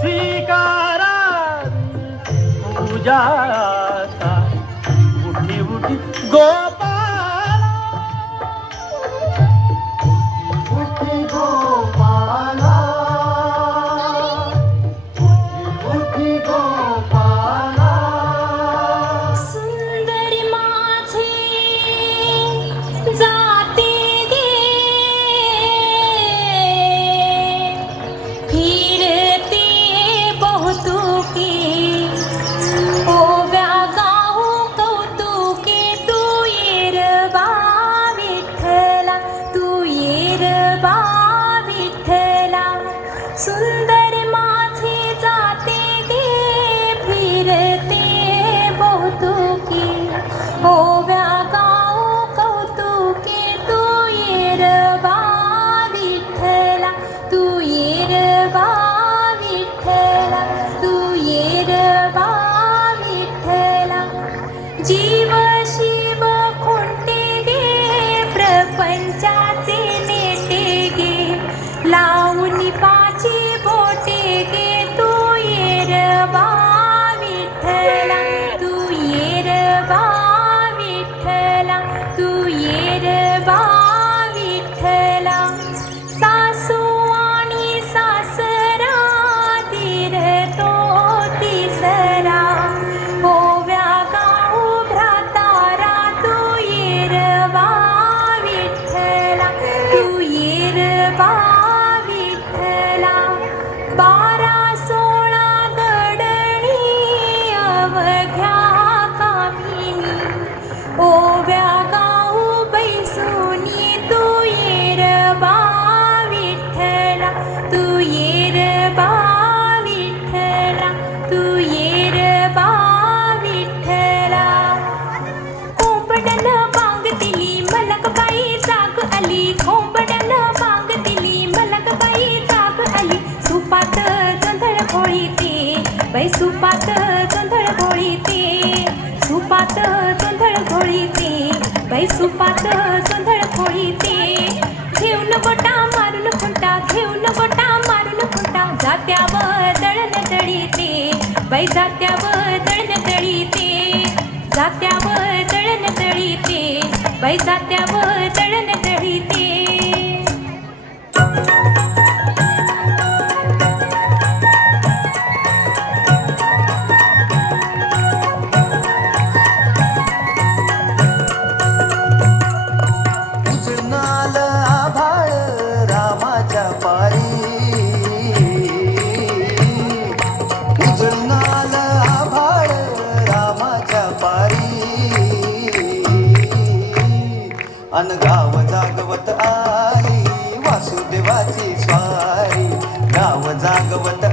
स्वीकारा पूजा उठी उठी. गो सुंदर माझे जाते गे फिरते बहुतुके. ओव्या गाऊ कौतुके तू येर बा विठ्ठला तू येर बा विठ्ठला तू येर बा विठ्ठला. जीवशी बाई सुपात चंदळ गोळी पी सुपात चंदळ गोळी पी बाई सुपात चंदळ गोळी पी घेऊन गोटा मारून खुंटा घेऊन गोटा मारून खुंटा जात्यावर दळण दळी दळीते. बाई जात्यावर दळण दळी दळीते. जात्यावर दळण दळी दळीते. बाई जात्यावर उजनाल आभाळ रामाच्या पारी उजनाल आभाळ रामाच्या पारी अन गाव जागवत आली वासुदेवाची स्वारी. गाव जागवत